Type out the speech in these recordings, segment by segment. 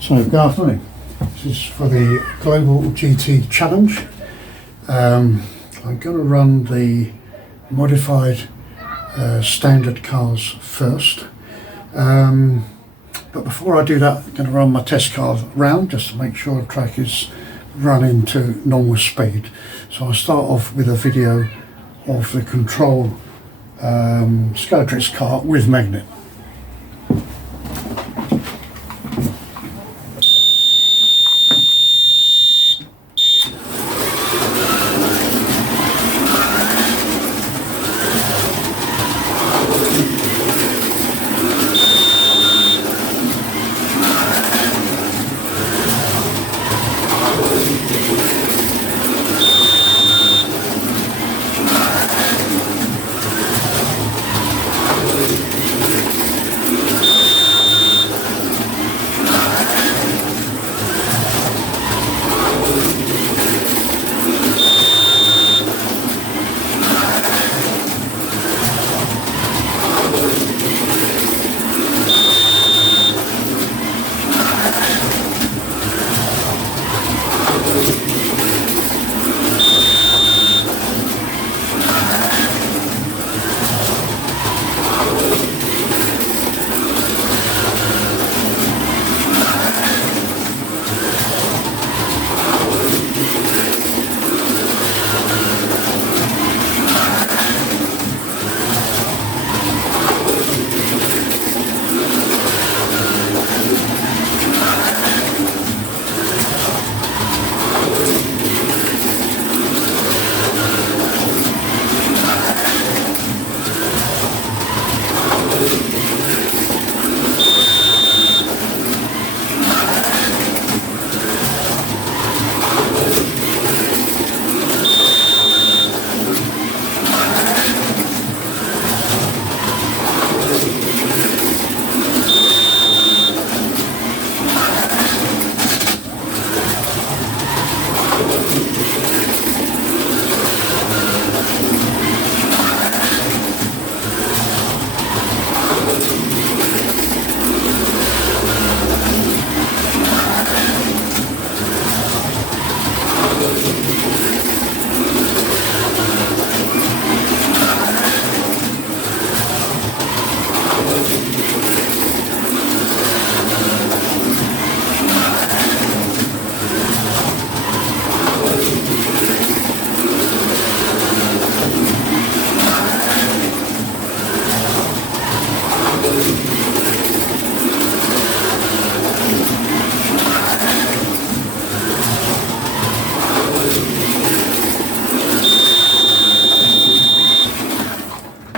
So, good afternoon. This is for the Global GT Challenge. I'm going to run the modified standard cars first. But before I do that, I'm going to run my test car round just to make sure the track is running to normal speed. So I'll start off with a video of the control Scalatrix car with magnet.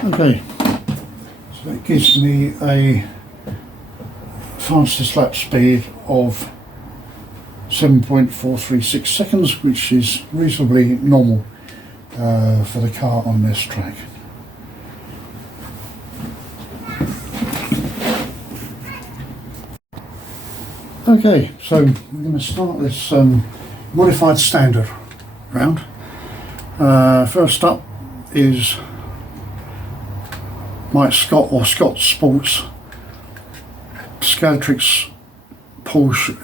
Okay, so that gives me a fastest lap speed of 7.436 seconds, which is reasonably normal for the car on this track. Okay, so we're going to start this modified standard round. First up is my Scott Sports Scalatrix Porsche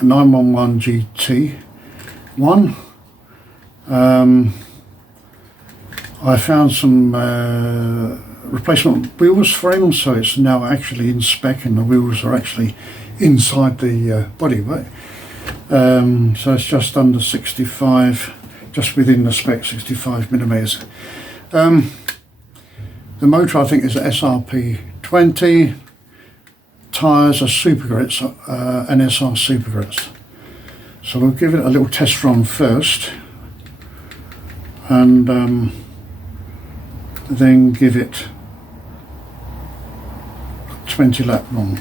911 GT1. I found some replacement wheels for him, so it's now actually in spec and the wheels are actually inside the bodywork. So it's just under 65, just within the spec, 65 millimeters. The motor I think is SRP 20, tyres are Super Grits, NSR Super Grits. So we'll give it a little test run first and then give it a 20 lap run.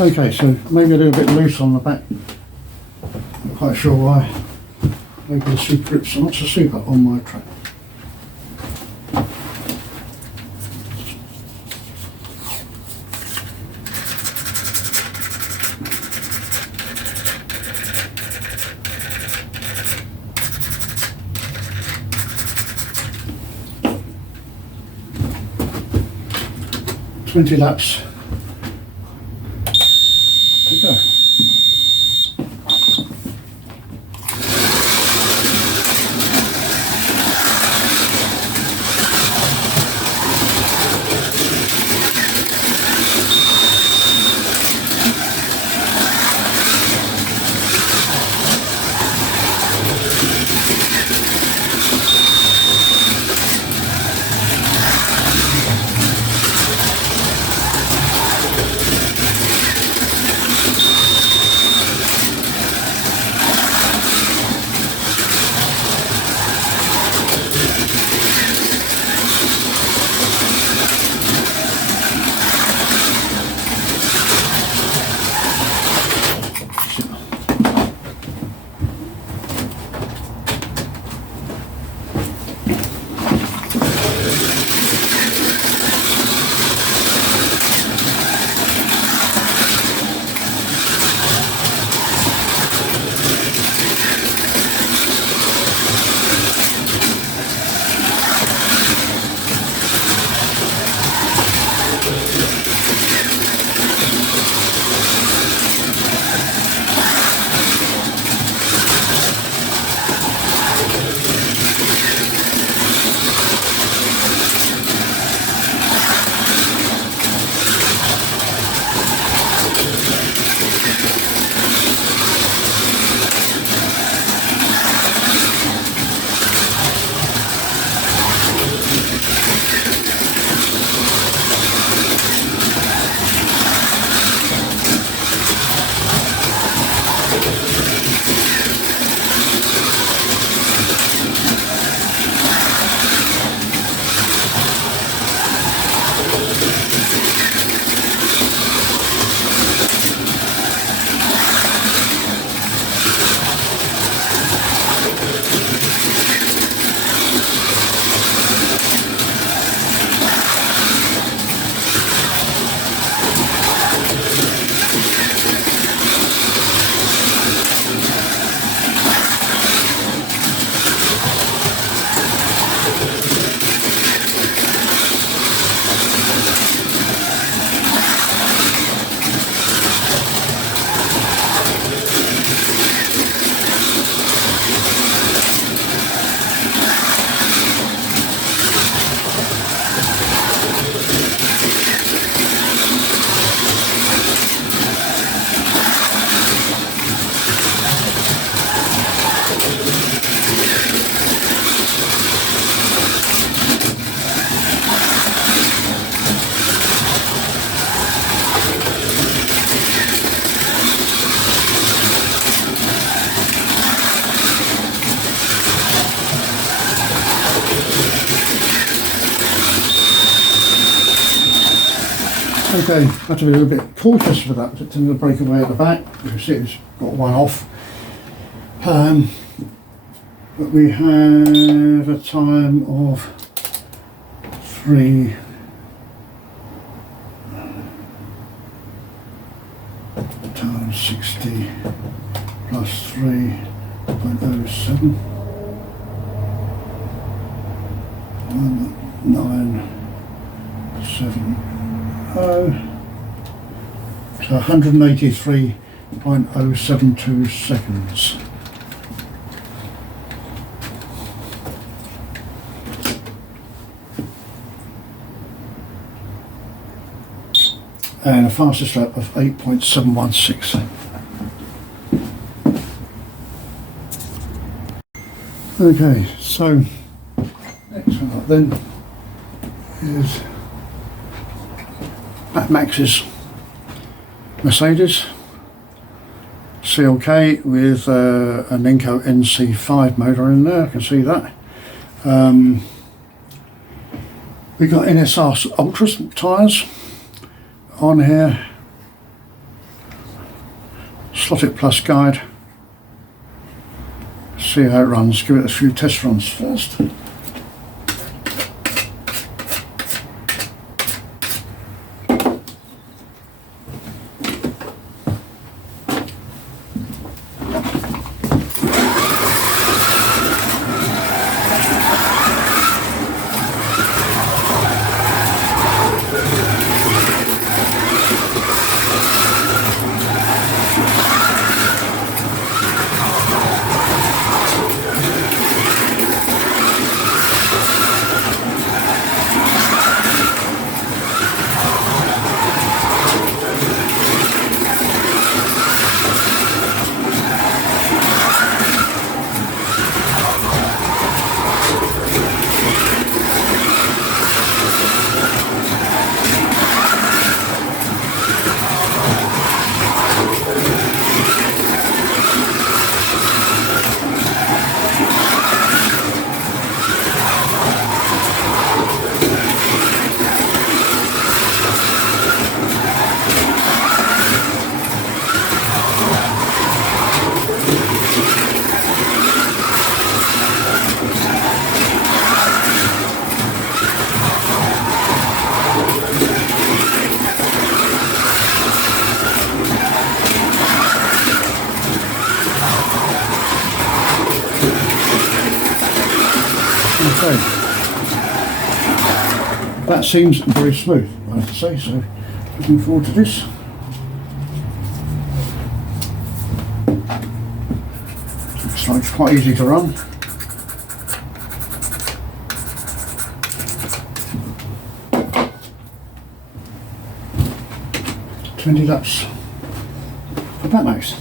Okay, so maybe a little bit loose on the back. Not quite sure why. Maybe the super grips are not so super on my track. "20 laps to go." Okay, had to be a little bit cautious with that, it's going to break away at the back. You can see it's got one off. But we have a time of 3 times 60 plus 3.07 1970, so 183.072 seconds. And a fastest lap of 8.716. Okay, so next one up then is Max's Mercedes CLK with an Enco NC5 motor in there, I can see that. We got NSR Ultras tyres on here, Slot it plus guide. See how it runs. Give it a few test runs first. Okay, that seems very smooth, I have to say, so looking forward to this. Looks like it's quite easy to run. "20 laps for Batmax."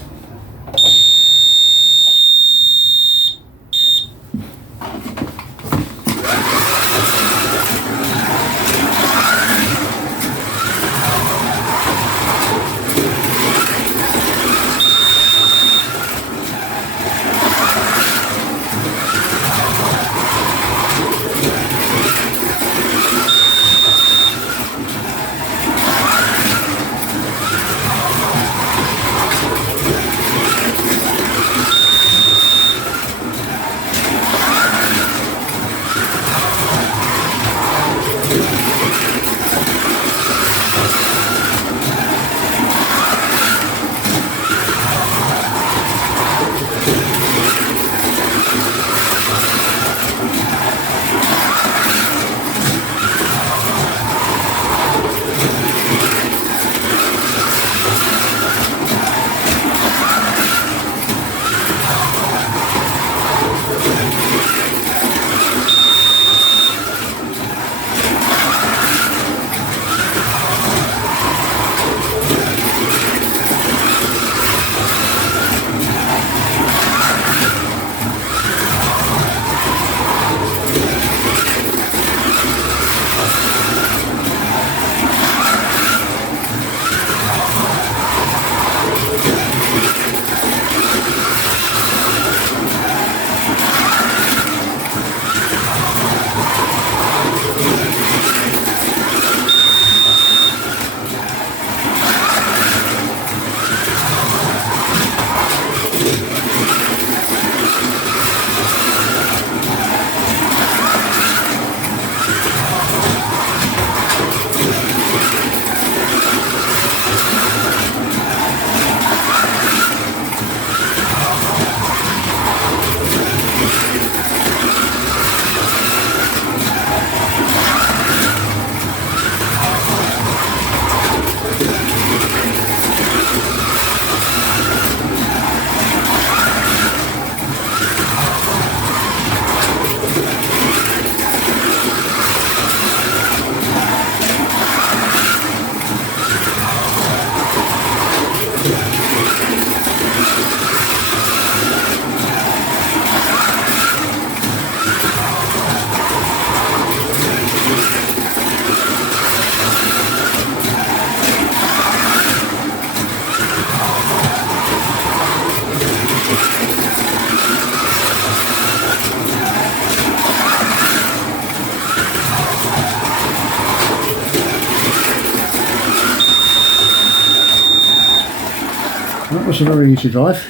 That was a very easy drive.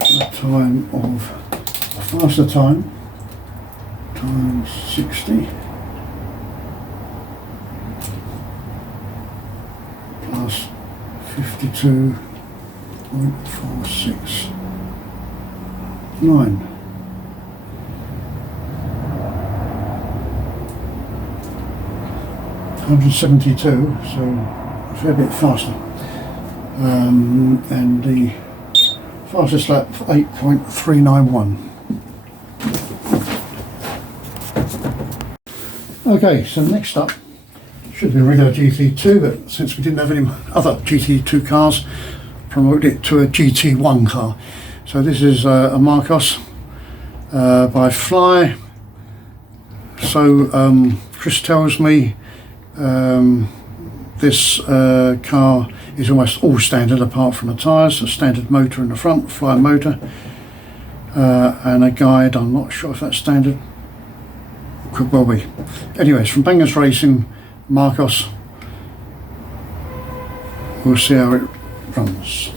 A time of a faster time times 60 plus 52.469. 172, so a fair bit faster. And the fastest lap 8.391. Okay, so next up should be a regular GT2, but since we didn't have any other GT2 cars, promoted it to a GT1 car. So this is a Marcos by Fly. So Chris tells me this car is almost all standard apart from the tyres, a standard motor in the front, Fly motor, and a guide. I'm not sure if that's standard, could well be. Anyways, from Bangers Racing, Marcos, we'll see how it runs.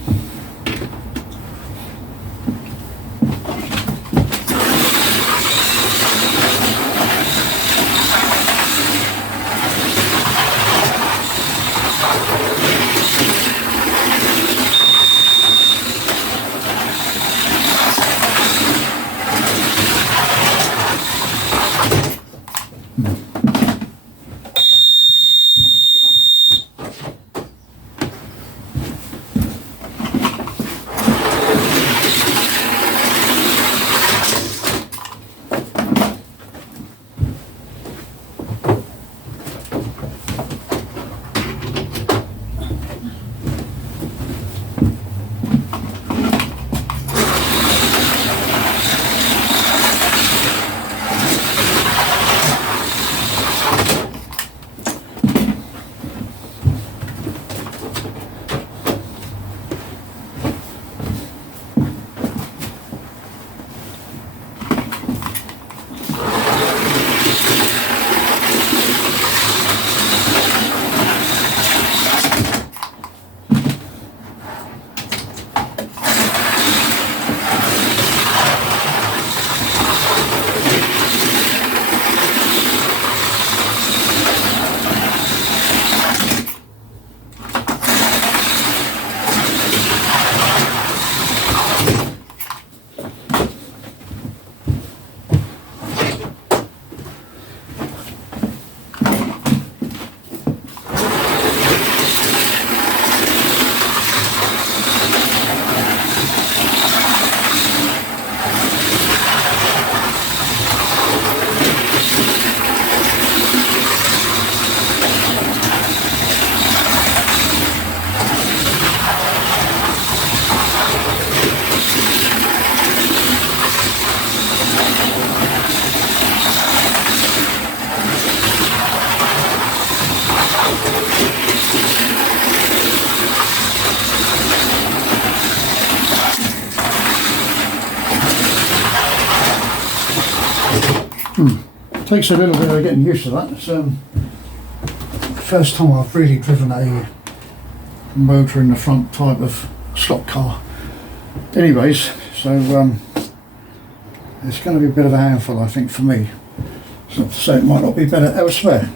Takes a little bit of getting used to that. It's the first time I've really driven a motor in the front type of slot car. Anyways, so it's going to be a bit of a handful, I think, for me. So it might not be better elsewhere.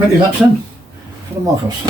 Plenty laps in for the Marcos.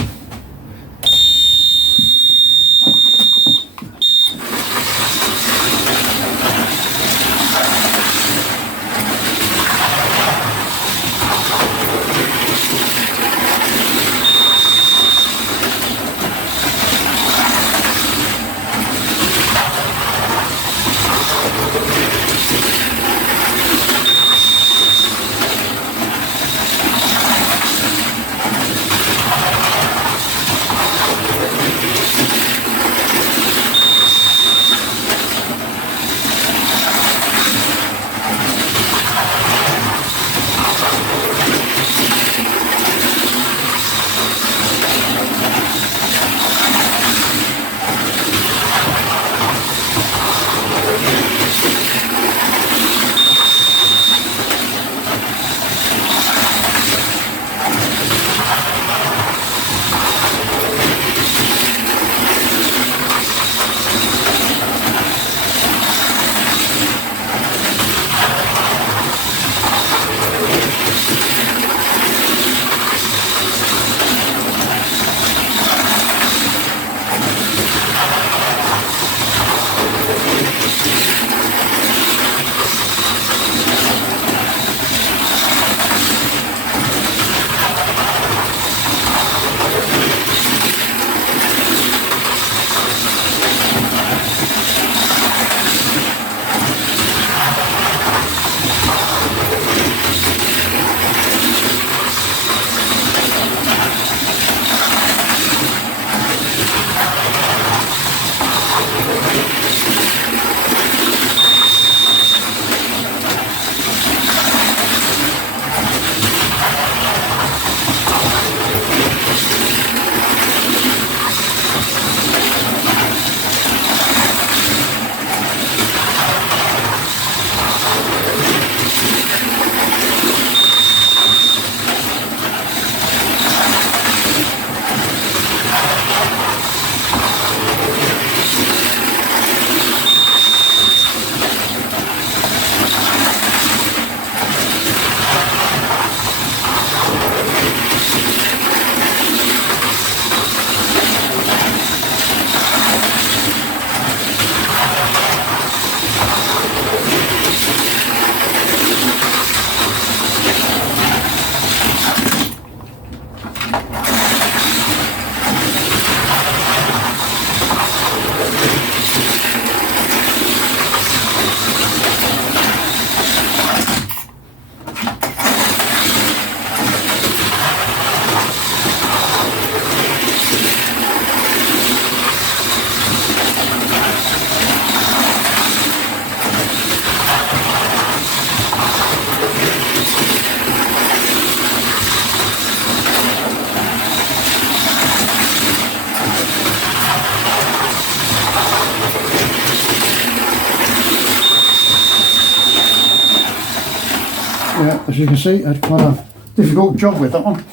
as you can see, I had quite a difficult job with that one.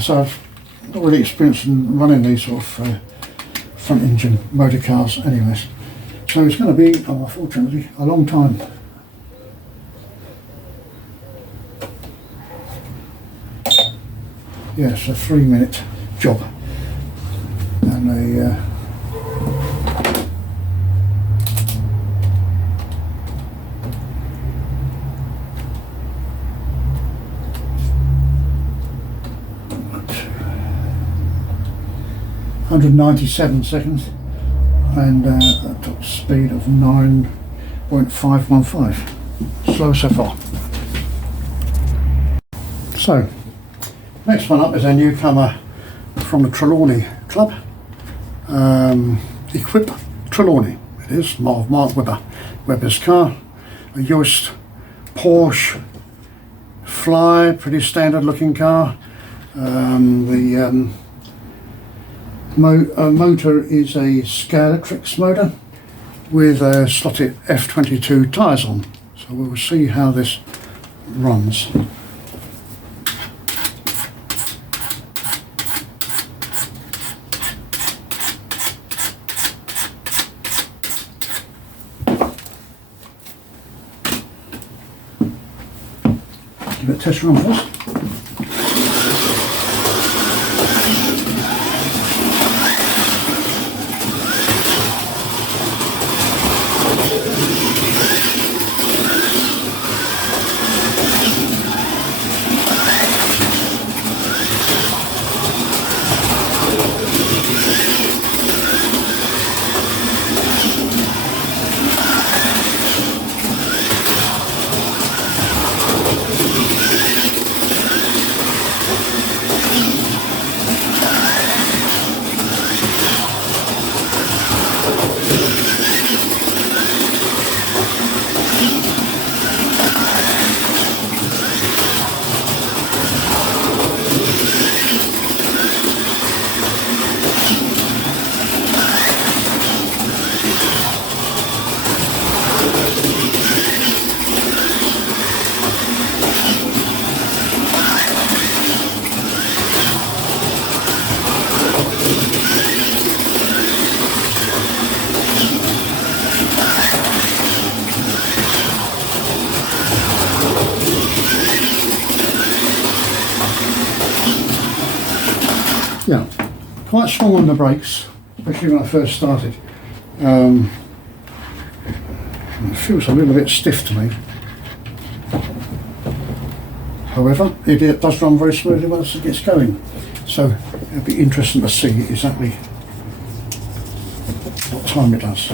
So I've not really experienced in running these sort of front engine motor cars anyways. So it's going to be, unfortunately, a long time. Yeah, it's a 3-minute job. And a 197 seconds and a top speed of 9.515. Slow so far. So, next one up is a newcomer from the Trelawney Club. Equip Trelawney. It is Mark Webber's car. A Yoast Porsche Fly, pretty standard looking car. The motor is a Scalextric motor with slotted F22 tyres on. So we'll see how this runs. Give it a test run first. Yeah, quite strong on the brakes, especially when I first started. It feels a little bit stiff to me. However, it does run very smoothly once it gets going. So it'll be interesting to see exactly what time it does.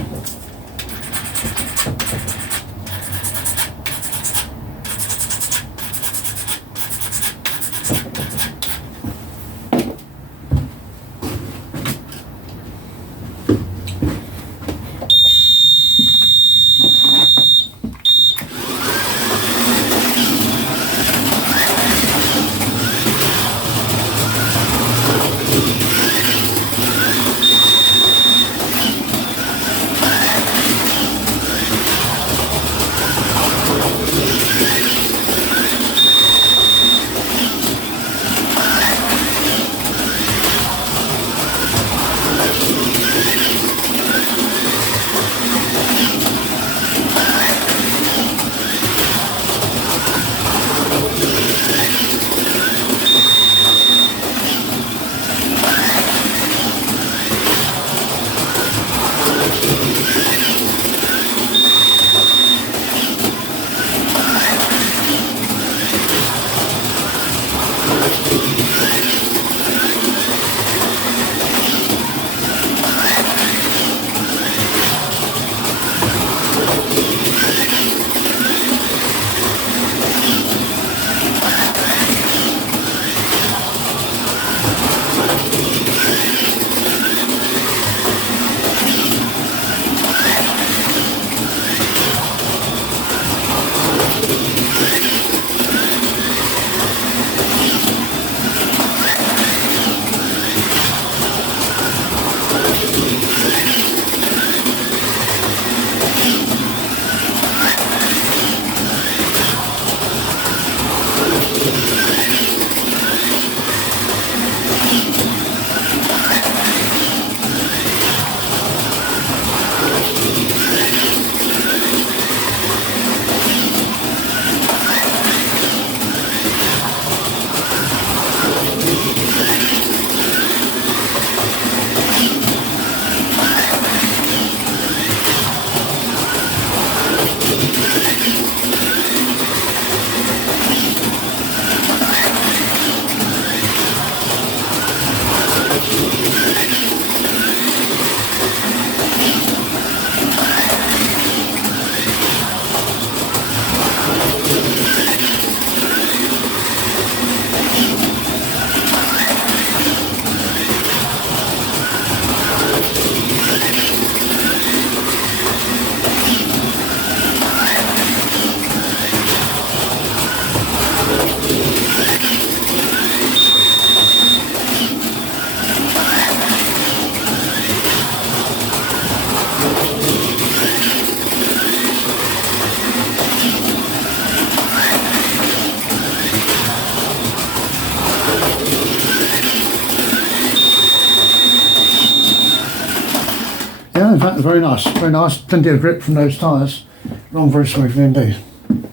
Yeah, in fact, very nice, very nice. Plenty of grip from those tyres. Run very smoothly indeed. And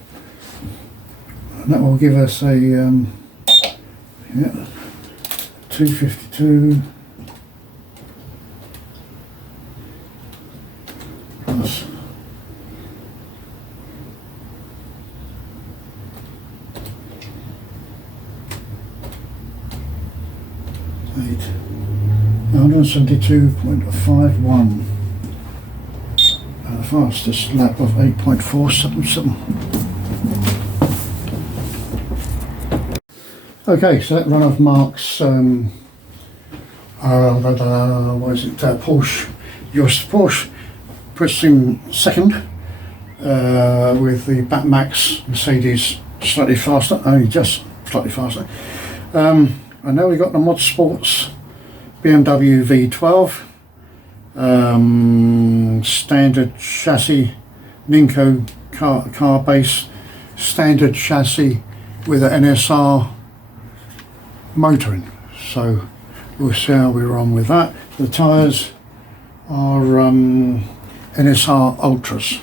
that will give us a yeah, 252 plus 172.51. The fastest lap of 8.477. Okay, so that run of Mark's what is it? Porsche. Yost Porsche puts him second with the Batmax Mercedes slightly faster, only just slightly faster. And now we've got the Mod Sports BMW V12, standard chassis, Ninko car base, standard chassis with an NSR motoring. So we'll see how we're on with that. The tyres are NSR Ultras.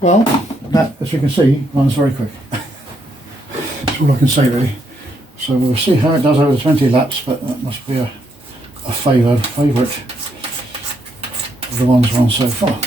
Well, that, as you can see, runs very quick. That's all I can say really. So we'll see how it does over 20 laps, but that must be a favourite of the ones run so far.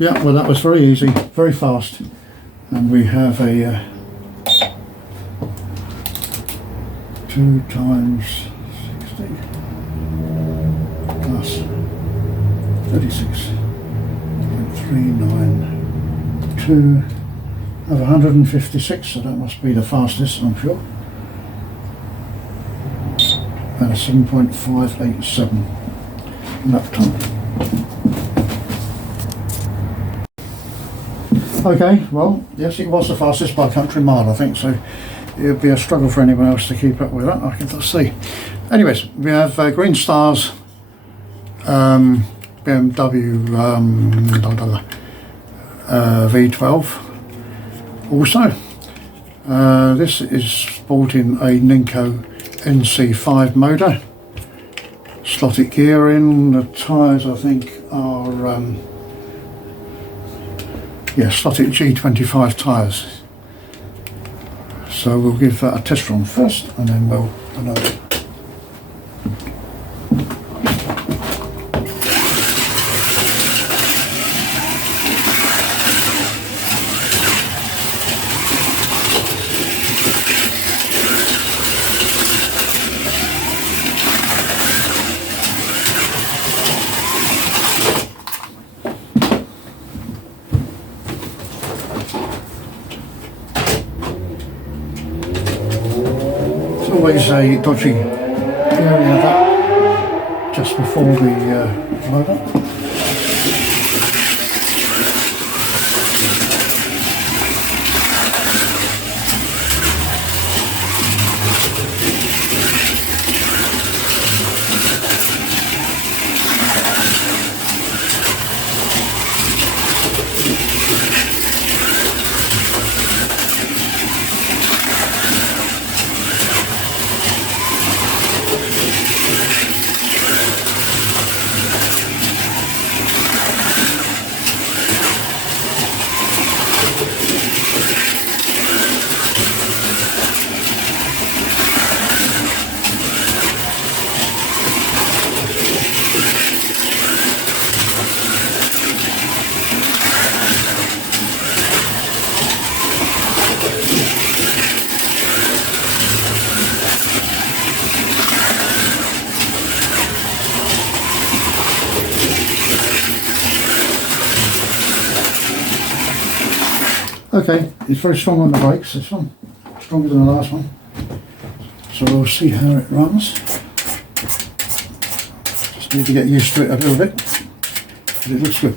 Yeah, well that was very easy, very fast. And we have a 2 times 60 plus 36.392 of 156, so that must be the fastest, I'm sure. And a 7.587 lap time. Okay, well, yes, it was the fastest by a country mile, I think, so it would be a struggle for anyone else to keep up with that, I can see. Anyways, we have Green Stars BMW V12 also. This is sporting a Ninko NC5 motor, slotted gearing. The tyres I think are slotted G25 tyres. So we'll give that a test run first and then we'll unload it. Always a dodgy area that just before the load up. Okay, it's very strong on the brakes, this one, stronger than the last one. So we'll see how it runs. Just need to get used to it a little bit, but it looks good.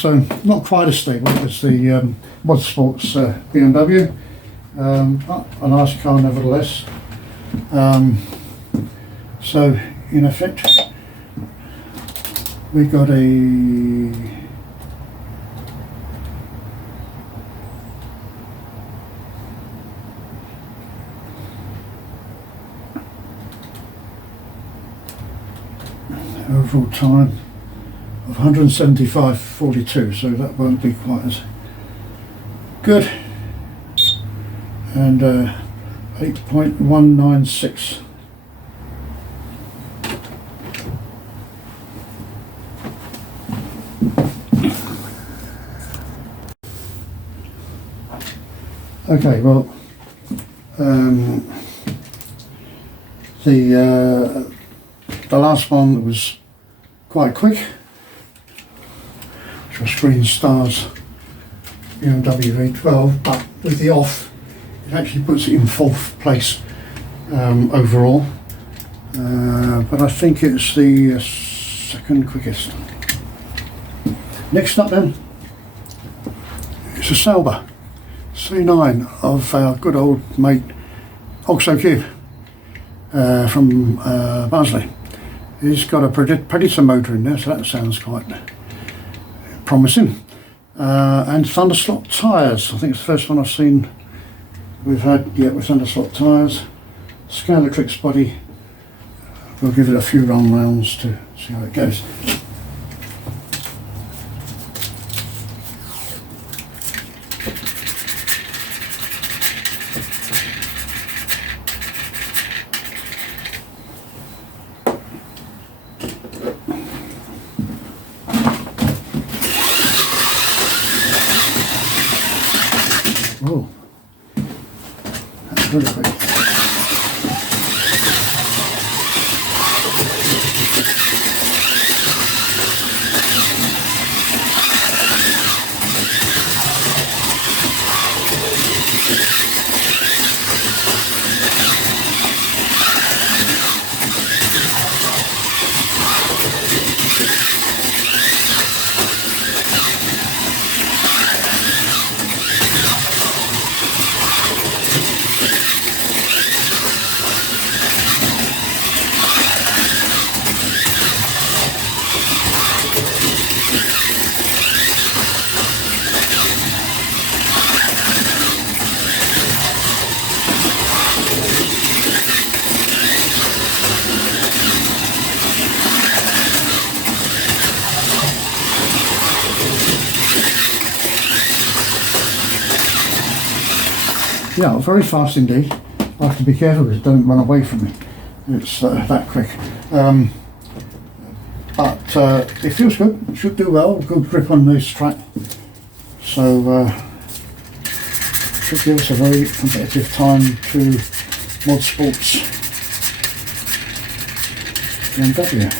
so not quite as stable as the Mod Sports BMW, but a nice car nevertheless. So in effect, we got a overall time of 175.42, so that won't be quite as good, and 8.196. Okay, well, the last one was quite quick, which was Green Stars BMW V12, but with the off, it actually puts it in 4th place overall. But I think it's the second quickest. Next up then, it's a Sauber C9 of our good old mate Oxo Cube from Barnsley. He's got a Predator motor in there, so that sounds quite promising. And Thunderslot tyres. I think it's the first one I've seen we've had yet with Thunderslot tyres. Scalatrix body. We'll give it a few run rounds to see how it goes. Oh, that's really quick. Yeah, very fast indeed. I have to be careful because it doesn't run away from me. It's that quick. But it feels good. It should do well. Good grip on this track. So should give us a very competitive time to Mod Sports BMW.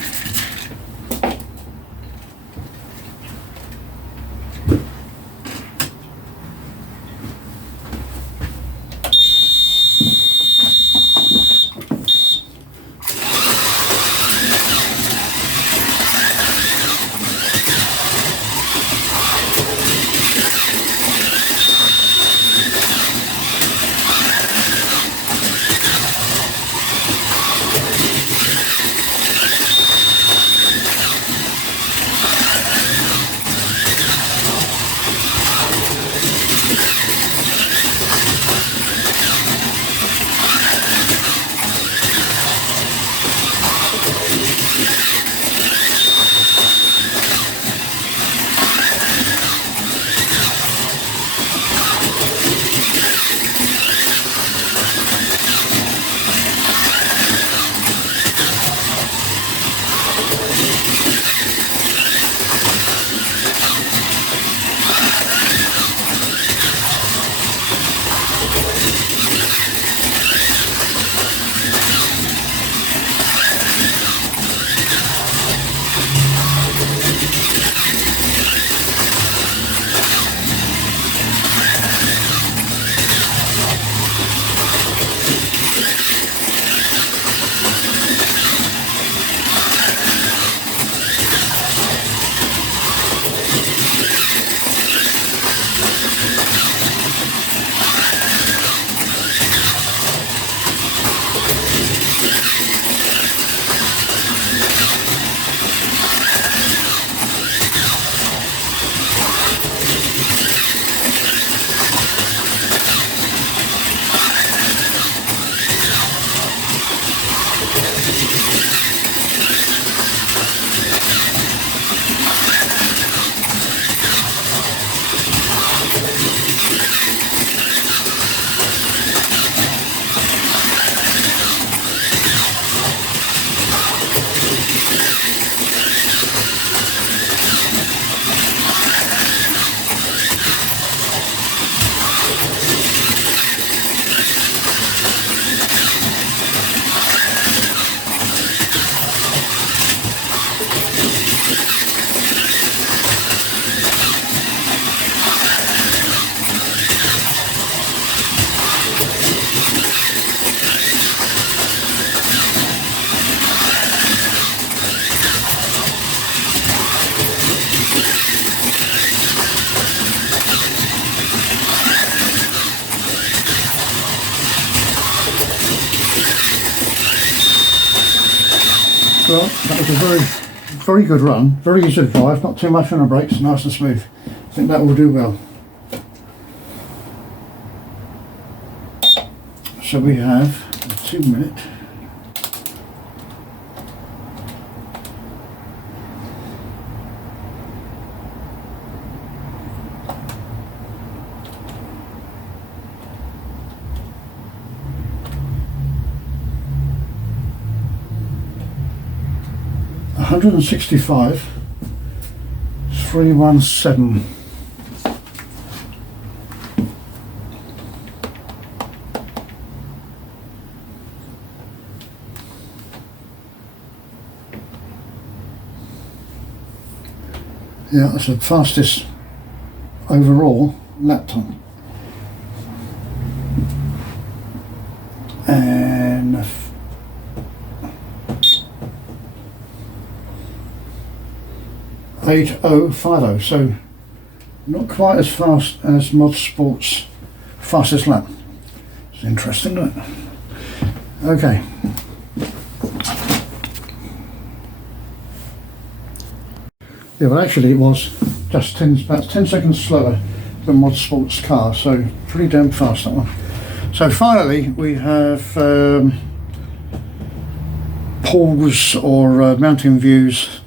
Well, that was a very good run. Very easy to drive, not too much on the brakes, nice and smooth. I think that will do well. So we have a 2 minute. $165, 317. Yeah, that's the fastest overall lap time. And 8050, so not quite as fast as Motorsport's fastest lap. It's interesting, isn't it? Okay. Yeah, well actually it was just about 10 seconds slower than Motorsport's car, so pretty damn fast that one. So finally we have Paul's or Mountain View's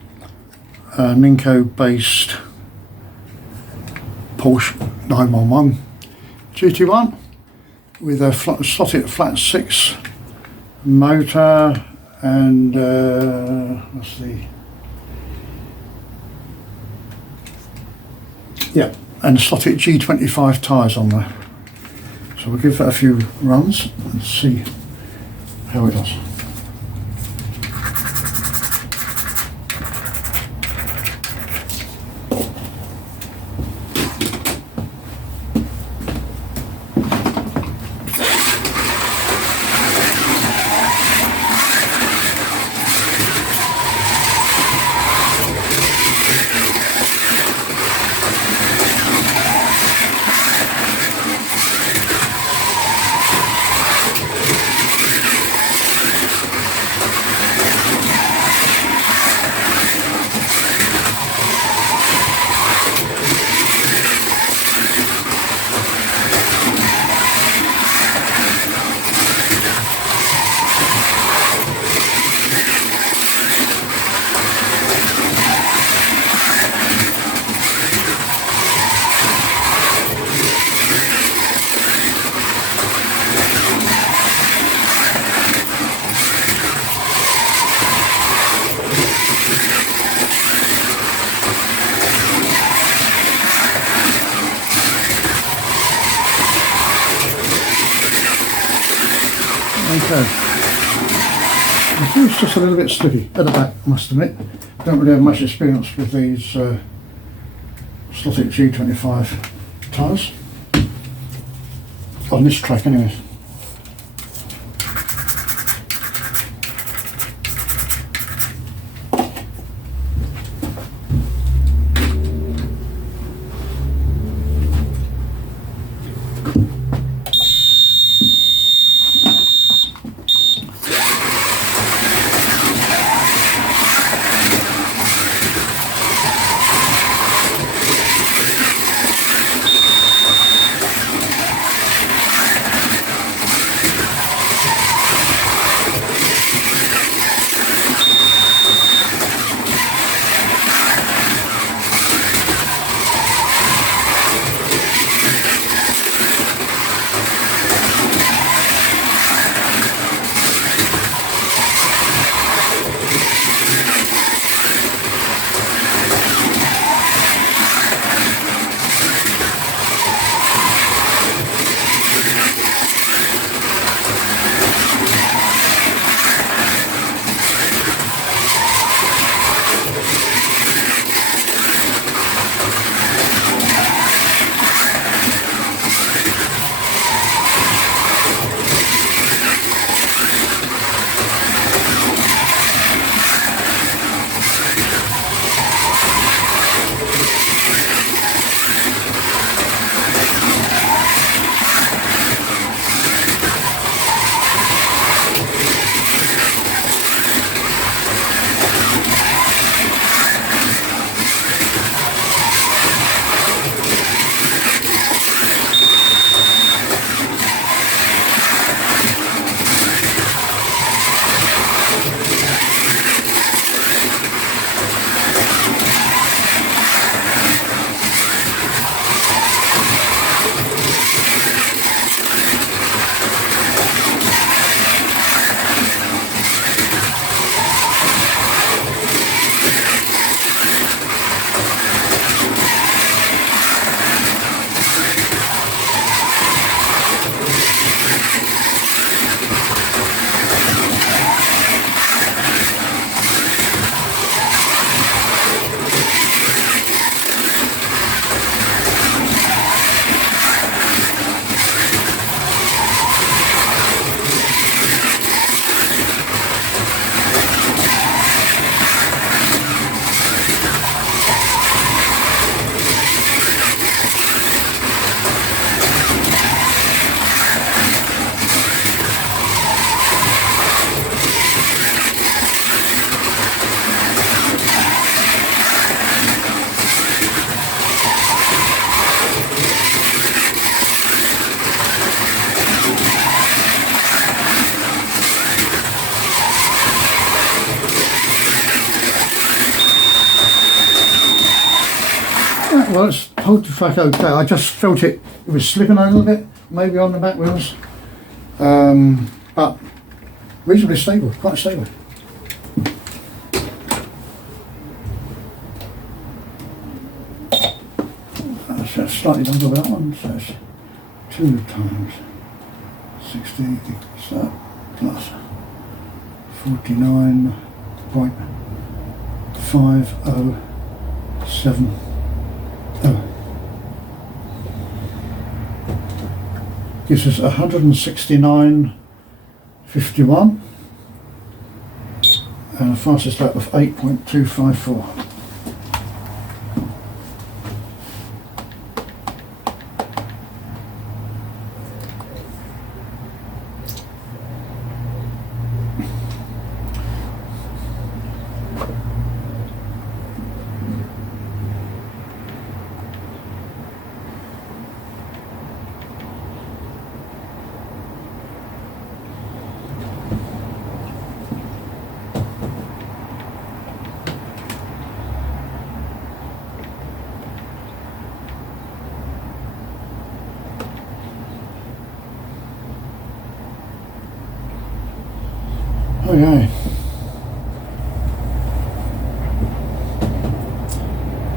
Ninko based Porsche 911 GT1 with a slotted flat 6 motor and what's the and slotted G25 tyres on there. So we'll give that a few runs and see how it does. Okay, I think it's just a little bit sticky at the back, I must admit. Don't really have much experience with these slotted G25 tyres, on this track anyway. Well, it's hold the track okay. I just felt it was slipping a little bit, maybe on the back wheels, but reasonably stable, quite stable. That's slightly longer with that one, so it's 2 times 60 equals that plus 49.507. Gives us 169.51 and a fastest lap of 8.254. Okay,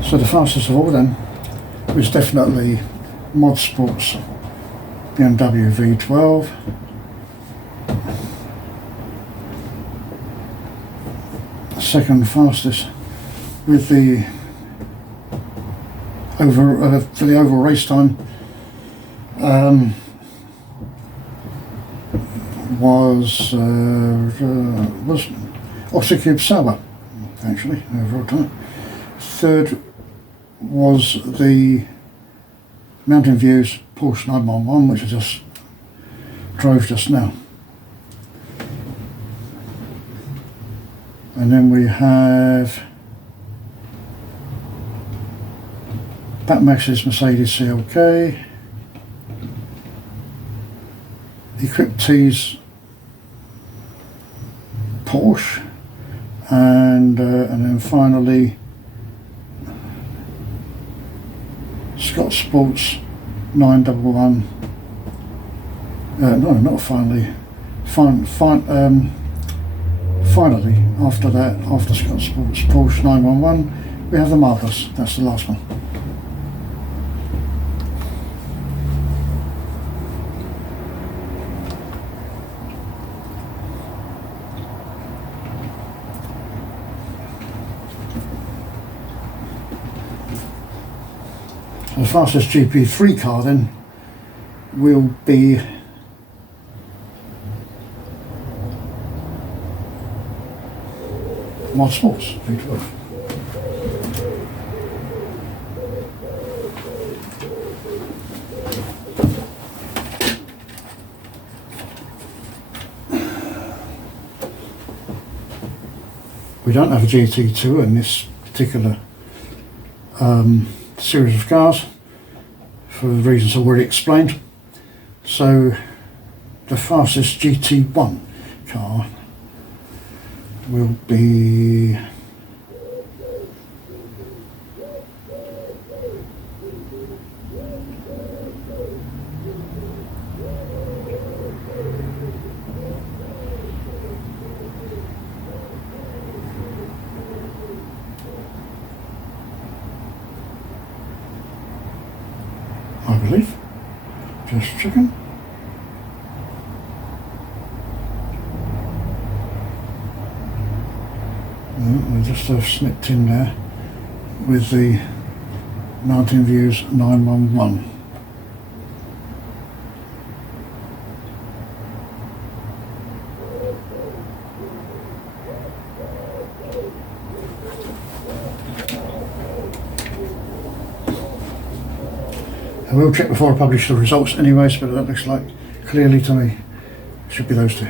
so the fastest of all then was definitely Mod Sports BMW V12. Second fastest with the for the overall race time was Oxycube Sauber, actually, overall time. Third was the Mountain Views Porsche 911, which I just drove just now. And then we have Batmax's Mercedes CLK, Equip T's Porsche, and then finally Scott Sports 911. No, not finally. Finally, after that, after Scott Sports Porsche 911, we have the Marvelous. That's the last one. The fastest GP3 car then will be Mod Sports V12. We don't have a GT2 in this particular series of cars for the reasons already explained. So the fastest GT1 car will be I believe. Just checking. I just have snipped in there with the Mountain Views 911. I will check before I publish the results anyways, but that looks like clearly to me should be those two.